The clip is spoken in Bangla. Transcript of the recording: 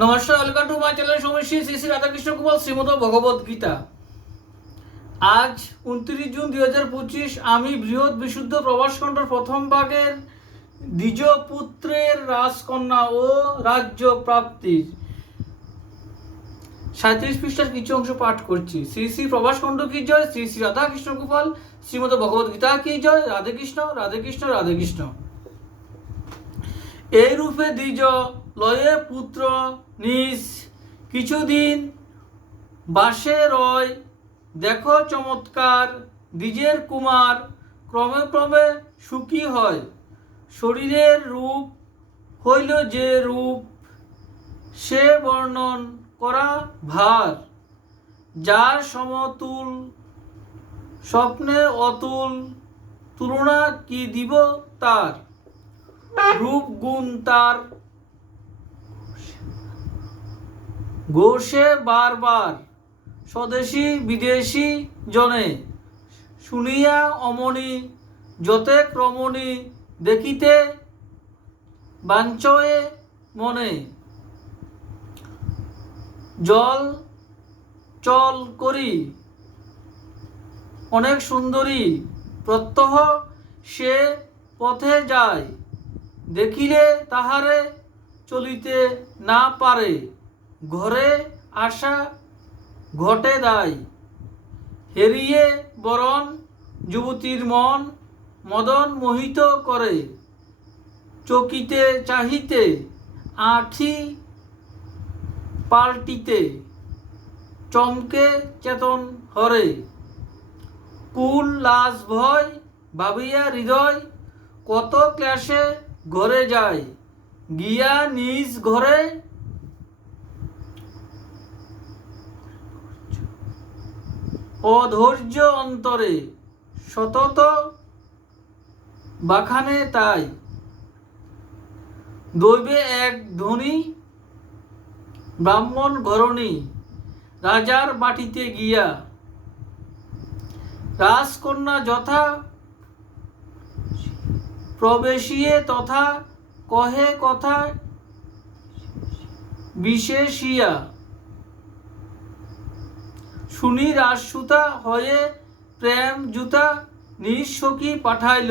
নমস্কার, ওয়েলকাম টু মাই চ্যানেল সমস্যা শ্রী শ্রী রাধাকৃষ্ণ কুমার শ্রীমদ ভগবত গীতা। আজ 29 জুন 2025। আমি বৃহৎ বিশুদ্ধ প্রভাসখণ্ডের প্রথম ভাগের দ্বিজপুত্রের রাজকন্যা ও রাজ্য প্রাপ্তির 37 পৃষ্ঠার কিছু অংশ পাঠ করছি। শ্রী শ্রী প্রভাসখণ্ড কি জয়, শ্রী শ্রী রাধাকৃষ্ণ গোপাল শ্রীমদ ভগবত গীতা কি জয়। রাধে কৃষ্ণ, রাধে কৃষ্ণ, রাধে কৃষ্ণ। এই রূপে দ্বিজ লয়ে পুত্র নিজ কিছুদিন বাসে রয়, দেখো চমৎকার দ্বিজের কুমার ক্রমে ক্রমে সুখী হয়। শরীরের রূপ হইল যে রূপ, সে বর্ণন করা ভার। যার সমতুল স্বপ্নে অতুল, তুলনা কি দিব তার। রূপ গুণ তার ঘোষে বারবার, স্বদেশী বিদেশী জনে। শুনিয়া অমনি যতে ক্রমণী, দেখিতে বাঞ্ছয়ে মনে। জল চল করি অনেক সুন্দরী, প্রত্যহ সে পথে যায়। দেখিলে তাহারে চলিতে না পারে, ঘরে আসা ঘটে দায়। হেরিয়ে বরণ যুবতীর মন, মদন মোহিত করে। চকিতে চাহিতে আঁখি পাল্টিতে, চমকে চেতন হরে। কুল লাজ ভয় ভাবিয়া হৃদয়, কত ক্লেশে ঘরে যায়। গিয়া নিজ ঘরে অধৈর্য অন্তরে, সতত বাখানে তাই। দৈবে এক ধনী ব্রাহ্মণ ঘরণী, রাজার বাটিতে গিয়া। রাজকন্যা যথা প্রবেশিয়ে তথা কহে কথা বিশেষিয়া। শুনি রাজসুতা হয়ে প্রেম জুতা নিজ সখী পাঠাইল।